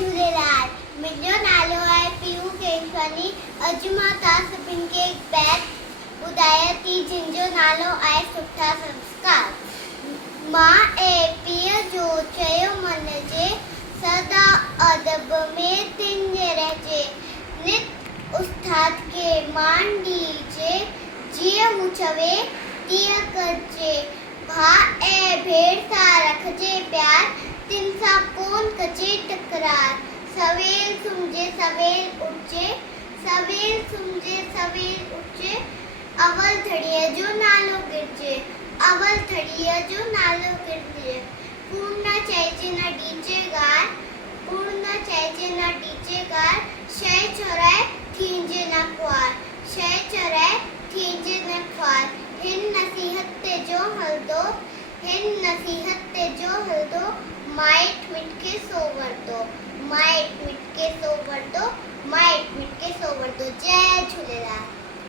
झूलेलाल। मुंहिंजो नालो आहे पीयू केशवानी। अॼु मां तव्हां सभिनि खे बैत ॿुधायां थी जंहिंजो नालो आहे सुठा संस्कार। मां ऐं पीउ जो चयो मञिजे, सदा अदब में तिंजे रहिजे, नित उस्ताद खे मान ॾिजे, जीअं हू चवे तीअं कजे, भाउ ऐं भेण सां रखिजे प्यार, तिन सां कोन कजे टकरार। सवेल सुम्हिजे सवेल उठजे, सवेल सुम्हिजे सवेल उठजे, अवल धड़ीअ जो नालो गिरजे, अवल धड़ीअ जो नालो गिरजे। कूड़ न चइजे न डीजे गार, कूड़ न चइजे न डीजे गार, शइ चोराए थींजे न ख्वार, शइ चोराए थींजे न ख्वार। हिन नसीहत ते जो हलदो, हिन नसीहत ते जो हलदो, माइट मिट के सो वरतो, माइट मिट के सो वरतो, माइट मिट के सो वरतो। जय